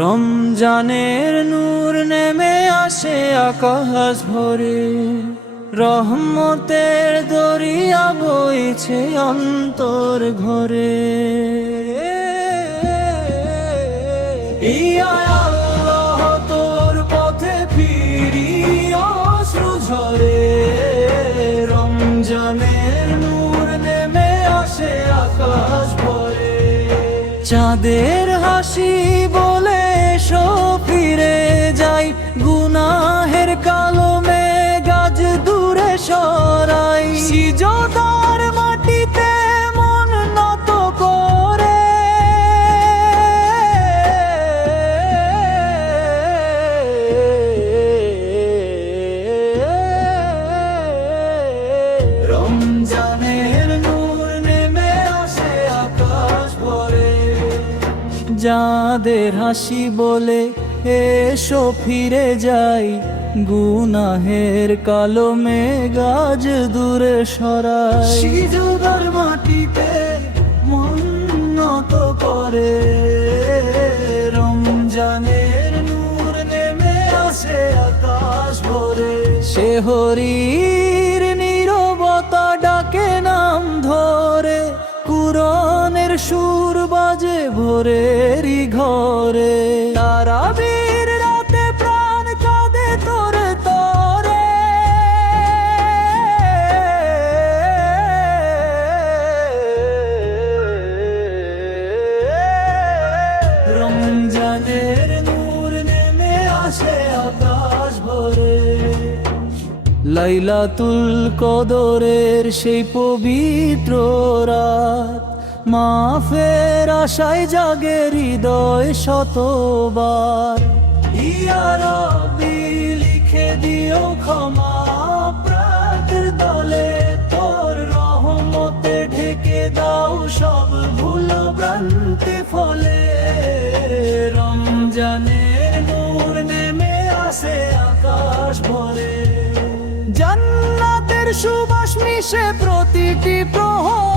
রমজানের নূর নেমে আসে আকাশ ভরে, রহমতের দরিয়া বইছে অন্তর ঘরে। ইয়া আল্লাহ তোর পথে ফিরি অশ্রু ঝরে, রমজানের নূর নেমে আসে আকাশ ভরে। চাঁদের হাসি বলে এসো ফিরে যাই, গুনাহের কালো মেঘ দূরে সরাই। সিজদার মাটিতে মন নত করে, রমজানের নূর নেমে আসে আকাশ ভরে। যাদের হাসি বলে এসো ফিরে যাই, গুনাহের কালো মেঘ দূরে সরাই। সিজদার মাটিতে মন নত করে, রমজানের নূর নেমে আসে আকাশ ভরে। শেহরির নীরবতা ডাকে নাম ধরে, কুরআনের সুর বাজে ভোরেরই ঘরে। তারাবির রাতে প্রাণ কাঁদে তোরে তরে, রমজানের নূর নেমে আসে আকাশ ভরে। লাইলাতুল কদরের সেই পবিত্র রাত, মাফের আশায় জাগে হৃদয় শতবার। ইয়া রাব্বি লিখে দিও ক্ষমা প্রাতের দলে, তোর রহমতে ঢেকে দাও সব ভুল ভ্রান্তি ফলে। রমজানের নূর নেমে আসে আকাশ ভরে, জান্নাতের সুবাস মিশে প্রতিটি প্রহর।